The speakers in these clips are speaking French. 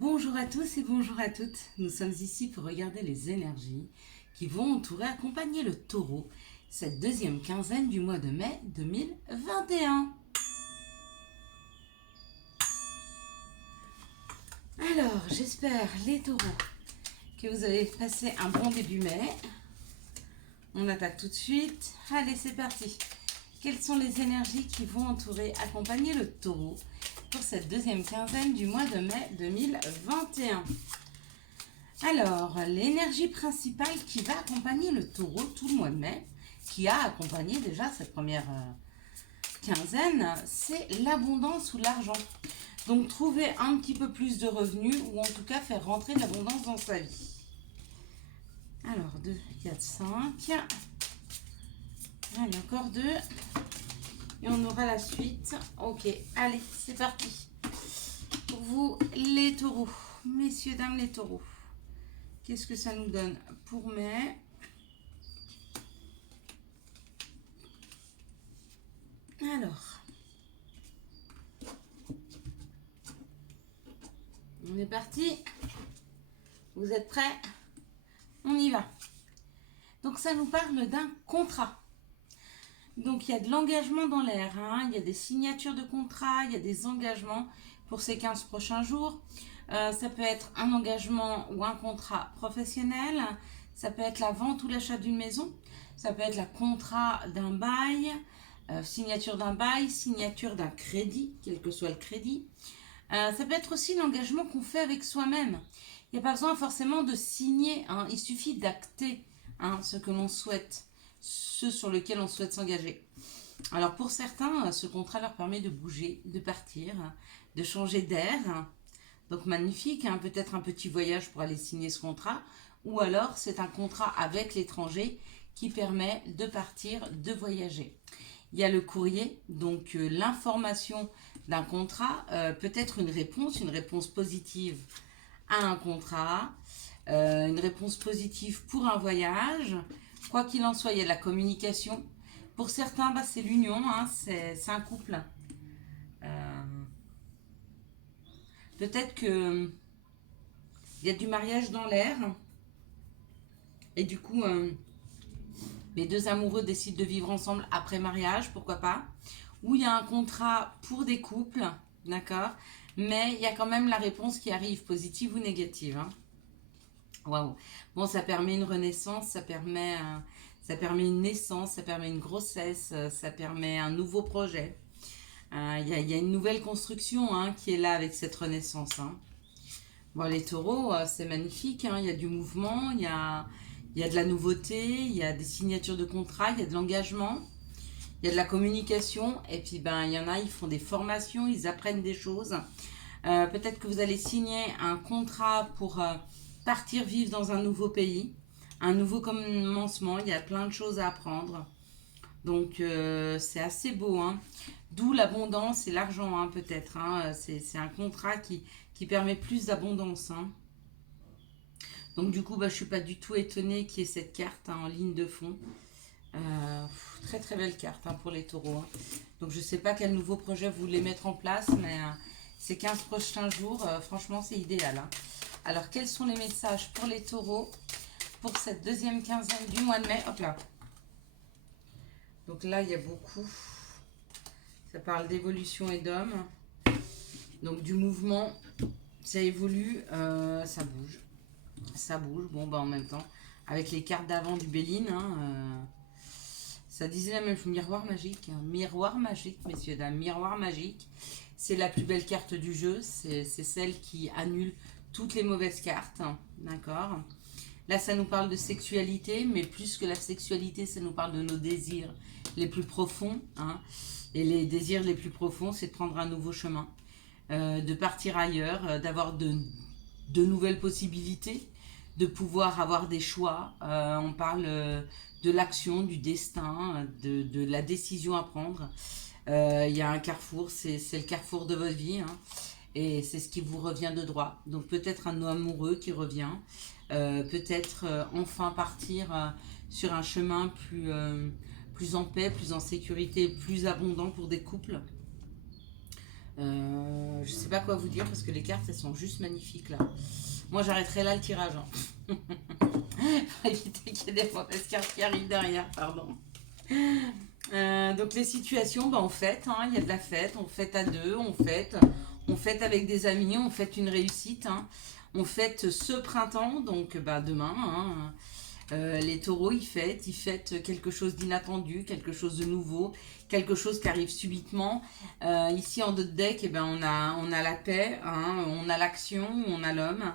Bonjour à tous et bonjour à toutes. Nous sommes ici pour regarder les énergies qui vont entourer, accompagner le taureau cette deuxième quinzaine du mois de mai 2021. Alors, j'espère les taureaux que vous avez passé un bon début mai. On attaque tout de suite. Allez, c'est parti. Quelles sont les énergies qui vont entourer, accompagner le taureau pour cette deuxième quinzaine du mois de mai 2021? Alors, l'énergie principale qui va accompagner le taureau tout le mois de mai, qui a accompagné déjà cette première quinzaine, c'est l'abondance ou l'argent. Donc, trouver un petit peu plus de revenus ou en tout cas faire rentrer de l'abondance dans sa vie. Alors, 2, 4, 5. Allez, encore 2. Et on aura la suite. Ok, allez, c'est parti. Pour vous, les taureaux. Messieurs, dames, les taureaux. Qu'est-ce que ça nous donne pour mai? Alors, on est parti. Vous êtes prêts? On y va. Donc, ça nous parle d'un contrat. Donc, il y a de l'engagement dans l'air. Il y a des signatures de contrat, il y a des engagements pour ces 15 prochains jours. Ça peut être un engagement ou un contrat professionnel. Ça peut être la vente ou l'achat d'une maison. Ça peut être le contrat d'un bail, signature d'un bail, signature d'un crédit, quel que soit le crédit. Ça peut être aussi l'engagement qu'on fait avec soi-même. Il n'y a pas besoin forcément de signer. Il suffit d'acter ce que l'on souhaite, ce sur lequel on souhaite s'engager. Alors pour certains, ce contrat leur permet de bouger, de partir, de changer d'air. Donc magnifique, peut-être un petit voyage pour aller signer ce contrat. Ou alors c'est un contrat avec l'étranger qui permet de partir, de voyager. Il y a le courrier, donc l'information d'un contrat, peut-être une réponse positive à un contrat, une réponse positive pour un voyage. Quoi qu'il en soit, il y a de la communication. Pour certains, c'est l'union, c'est un couple. Peut-être que il y a du mariage dans l'air. Et du coup, les deux amoureux décident de vivre ensemble après mariage, pourquoi pas. Ou il y a un contrat pour des couples, d'accord. Mais il y a quand même la réponse qui arrive, positive ou négative. Waouh. Bon, ça permet une renaissance, ça permet une naissance, ça permet une grossesse, ça permet un nouveau projet. Il y a une nouvelle construction qui est là avec cette renaissance. Bon, les taureaux, c'est magnifique. Il y a du mouvement, il y a de la nouveauté, il y a des signatures de contrats, il y a de l'engagement, il y a de la communication. Et puis, il y en a, ils font des formations, ils apprennent des choses. Peut-être que vous allez signer un contrat pour partir vivre dans un nouveau pays, un nouveau commencement. Il y a plein de choses à apprendre. Donc, c'est assez beau. D'où l'abondance et l'argent, peut-être. C'est un contrat qui permet plus d'abondance. Donc, du coup, je ne suis pas du tout étonnée qu'il y ait cette carte en ligne de fond. Très, très belle carte pour les taureaux. Donc, je ne sais pas quel nouveau projet vous voulez mettre en place, mais ces 15 prochains jours, franchement, c'est idéal. Alors, quels sont les messages pour les taureaux pour cette deuxième quinzaine du mois de mai? Hop là. Donc là, il y a beaucoup. Ça parle d'évolution et d'homme. Donc du mouvement, ça évolue, ça bouge. Ça bouge, bon en même temps. Avec les cartes d'avant du Béline, ça disait la même chose, miroir magique. Miroir magique, messieurs, dames, miroir magique. C'est la plus belle carte du jeu, c'est celle qui annule toutes les mauvaises cartes, d'accord. Là, ça nous parle de sexualité, mais plus que la sexualité, ça nous parle de nos désirs les plus profonds. Et les désirs les plus profonds, c'est de prendre un nouveau chemin, de partir ailleurs, d'avoir de nouvelles possibilités, de pouvoir avoir des choix. On parle de l'action, du destin, de la décision à prendre. Il y a un carrefour, c'est le carrefour de votre vie. Et c'est ce qui vous revient de droit. Donc peut-être un amoureux qui revient. Peut-être enfin partir sur un chemin plus en paix, plus en sécurité, plus abondant pour des couples. Je sais pas quoi vous dire parce que les cartes elles sont juste magnifiques là. Moi j'arrêterai là le tirage. Hein. Pour éviter qu'il y ait des mauvaises cartes qui arrivent derrière, pardon. Donc les situations, bah, on fête, hein, il y a de la fête, on fête à deux, on fête avec des amis, on fête une réussite, hein. On fête ce printemps, donc bah, demain. Hein. Les taureaux, ils fêtent quelque chose d'inattendu, quelque chose de nouveau, quelque chose qui arrive subitement. Ici en dos de deck, eh ben, on a la paix, hein, on a l'action, on a l'homme,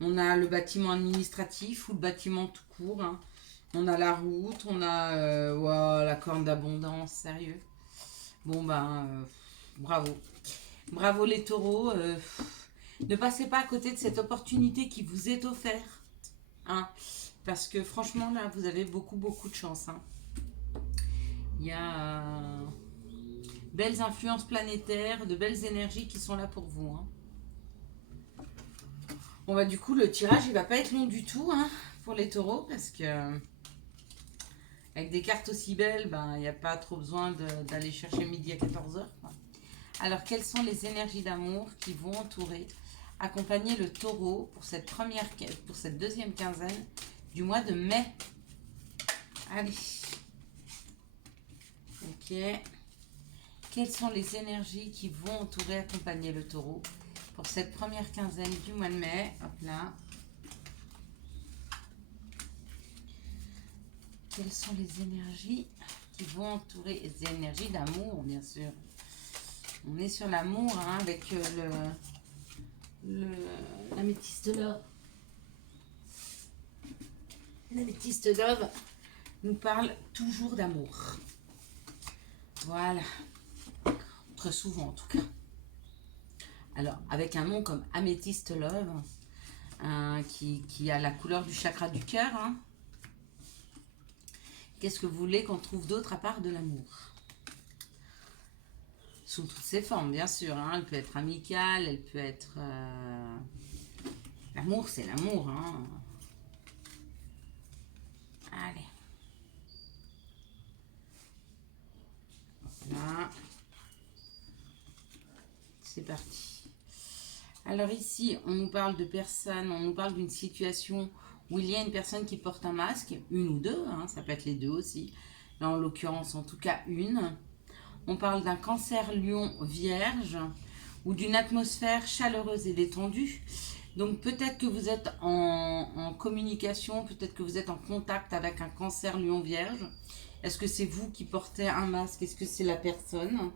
on a le bâtiment administratif ou le bâtiment tout court. Hein. On a la route, on a wow, la corne d'abondance, sérieux. Bon ben, bravo. Bravo les taureaux. Ne passez pas à côté de cette opportunité qui vous est offerte. Hein, parce que franchement, là, vous avez beaucoup, beaucoup de chance. Hein. Il y a belles influences planétaires, de belles énergies qui sont là pour vous. Hein. Bon bah du coup, le tirage, il va pas être long du tout hein, pour les taureaux parce que... Avec des cartes aussi belles, ben, il n'y a pas trop besoin d'aller chercher midi à 14h. Alors, quelles sont les énergies d'amour qui vont entourer, accompagner le taureau pour cette deuxième quinzaine du mois de mai? Allez. Ok. Quelles sont les énergies qui vont entourer, accompagner le taureau pour cette première quinzaine du mois de mai? Hop là. Quelles sont les énergies qui vont entourer les énergies d'amour, bien sûr. On est sur l'amour hein, avec l'améthyste love. L'améthyste love nous parle toujours d'amour. Voilà. Très souvent en tout cas. Alors, avec un nom comme améthyste love, qui a la couleur du chakra du cœur, hein, qu'est-ce que vous voulez qu'on trouve d'autre à part de l'amour? Sous toutes ses formes, bien sûr. Hein. Elle peut être amicale, elle peut être... L'amour, c'est l'amour. Hein. Allez. Là. C'est parti. Alors ici, on nous parle de personnes, on nous parle d'une situation où il y a une personne qui porte un masque, une ou deux, hein, ça peut être les deux aussi. Là, en l'occurrence, en tout cas, une. On parle d'un cancer lion vierge ou d'une atmosphère chaleureuse et détendue. Donc peut-être que vous êtes en communication, peut-être que vous êtes en contact avec un cancer lion vierge. Est-ce que c'est vous qui portez un masque? Est-ce que c'est la personne?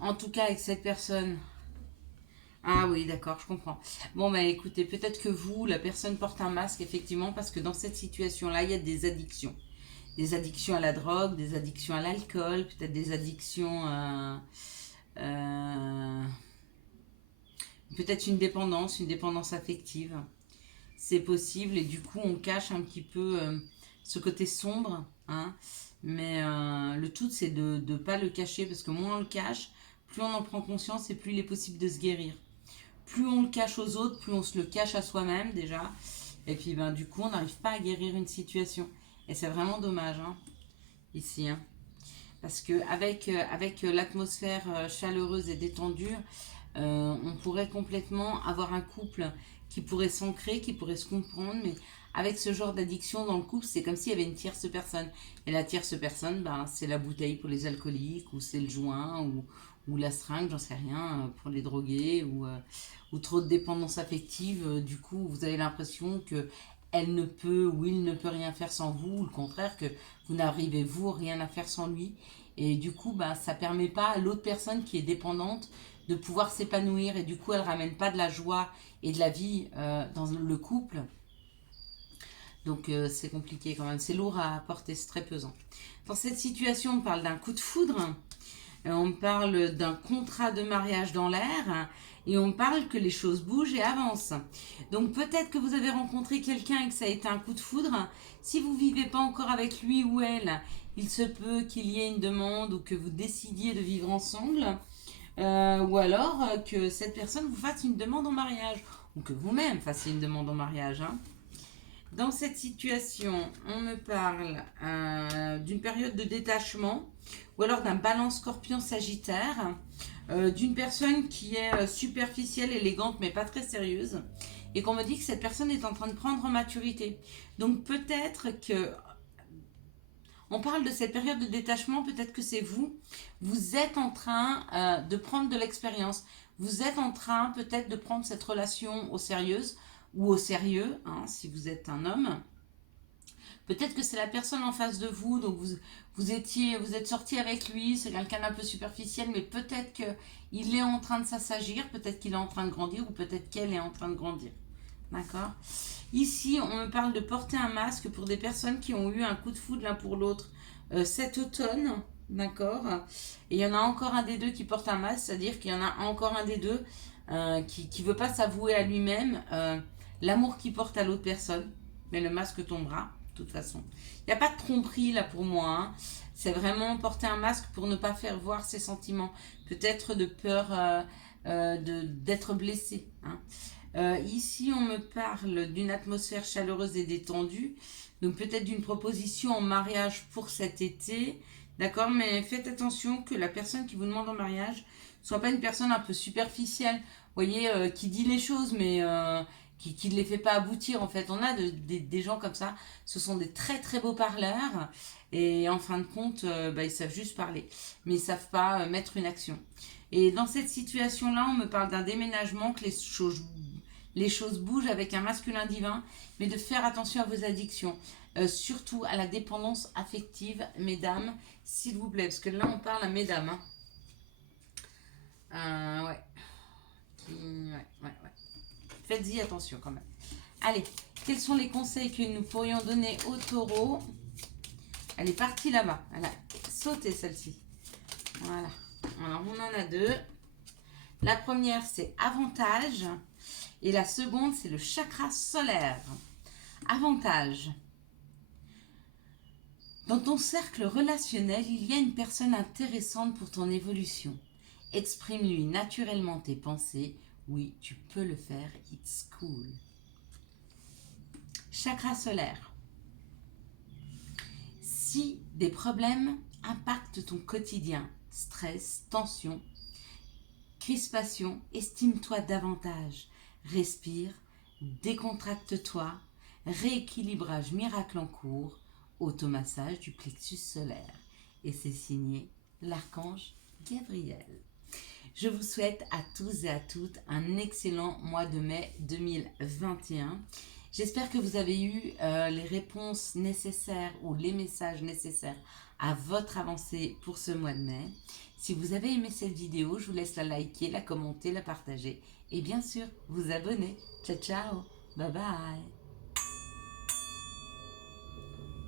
En tout cas, avec cette personne... Ah oui, d'accord, je comprends. Bon, bah écoutez, peut-être que vous, la personne porte un masque, effectivement, parce que dans cette situation-là, il y a des addictions. Des addictions à la drogue, des addictions à l'alcool, peut-être des addictions... peut-être une dépendance affective. C'est possible, et du coup, on cache un petit peu ce côté sombre, hein. Mais le tout, c'est de ne pas le cacher, parce que moins on le cache, plus on en prend conscience et plus il est possible de se guérir. Plus on le cache aux autres, plus on se le cache à soi-même déjà. Et puis ben, du coup, on n'arrive pas à guérir une situation. Et c'est vraiment dommage, hein, ici. Hein. Parce qu'avec avec l'atmosphère chaleureuse et détendue, on pourrait complètement avoir un couple qui pourrait s'ancrer, qui pourrait se comprendre. Mais avec ce genre d'addiction dans le couple, c'est comme s'il y avait une tierce personne. Et la tierce personne, ben, c'est la bouteille pour les alcooliques, ou c'est le joint, ou la seringue, j'en sais rien, pour les drogués, ou trop de dépendance affective. Du coup, vous avez l'impression que elle ne peut ou il ne peut rien faire sans vous, ou le contraire, que vous n'arrivez vous rien à faire sans lui. Et du coup, bah, ça ne permet pas à l'autre personne qui est dépendante de pouvoir s'épanouir. Et du coup, elle ne ramène pas de la joie et de la vie dans le couple. Donc, c'est compliqué quand même. C'est lourd à porter, c'est très pesant. Dans cette situation, on parle d'un coup de foudre. On parle d'un contrat de mariage dans l'air. Et on parle que les choses bougent et avancent. Donc peut-être que vous avez rencontré quelqu'un et que ça a été un coup de foudre. Si vous ne vivez pas encore avec lui ou elle, il se peut qu'il y ait une demande ou que vous décidiez de vivre ensemble. Ou alors que cette personne vous fasse une demande en mariage. Ou que vous-même fassiez une demande en mariage. Hein. Dans cette situation, on me parle d'une période de détachement ou alors d'un balance scorpion-sagittaire, d'une personne qui est superficielle, élégante, mais pas très sérieuse, et qu'on me dit que cette personne est en train de prendre en maturité. Donc peut-être que, on parle de cette période de détachement, peut-être que c'est vous, vous êtes en train de prendre de l'expérience, vous êtes en train peut-être de prendre cette relation au sérieux, ou au sérieux, hein, si vous êtes un homme. Peut-être que c'est la personne en face de vous, donc vous êtes sorti avec lui, c'est quelqu'un d'un peu superficiel, mais peut-être qu'il est en train de s'assagir, peut-être qu'il est en train de grandir, ou peut-être qu'elle est en train de grandir. D'accord? Ici, on me parle de porter un masque pour des personnes qui ont eu un coup de foudre l'un pour l'autre cet automne. D'accord? Et il y en a encore un des deux qui porte un masque, c'est-à-dire qu'il y en a encore un des deux qui ne veut pas s'avouer à lui-même l'amour qu'il porte à l'autre personne. Mais le masque tombera, de toute façon. Il n'y a pas de tromperie là pour moi. Hein. C'est vraiment porter un masque pour ne pas faire voir ses sentiments. Peut-être de peur d'être blessé. Hein. Ici, on me parle d'une atmosphère chaleureuse et détendue. Donc peut-être d'une proposition en mariage pour cet été. D'accord? Mais faites attention que la personne qui vous demande en mariage soit pas une personne un peu superficielle. Vous voyez, qui dit les choses, mais qui ne les fait pas aboutir. En fait, on a des gens comme ça. Ce sont des très très beaux parleurs. Et en fin de compte, ils savent juste parler. Mais ils ne savent pas mettre une action. Et dans cette situation-là, on me parle d'un déménagement, que les choses bougent avec un masculin divin, mais de faire attention à vos addictions. Surtout à la dépendance affective, mesdames, s'il vous plaît. Parce que là, on parle à mesdames. Hein. Ouais. Ouais. Faites-y attention quand même. Allez, quels sont les conseils que nous pourrions donner au taureau? Elle est partie là-bas. Elle a sauté celle-ci. Voilà. Alors, on en a deux. La première, c'est avantage. Et la seconde, c'est le chakra solaire. Avantage. Dans ton cercle relationnel, il y a une personne intéressante pour ton évolution. Exprime-lui naturellement tes pensées. Oui, tu peux le faire. It's cool. Chakra solaire. Si des problèmes impactent ton quotidien, stress, tension, crispation, estime-toi davantage. Respire, décontracte-toi, rééquilibrage miracle en cours, automassage du plexus solaire. Et c'est signé l'archange Gabriel. Je vous souhaite à tous et à toutes un excellent mois de mai 2021. J'espère que vous avez eu les réponses nécessaires ou les messages nécessaires à votre avancée pour ce mois de mai. Si vous avez aimé cette vidéo, je vous laisse la liker, la commenter, la partager et bien sûr vous abonner. Ciao ciao, bye bye.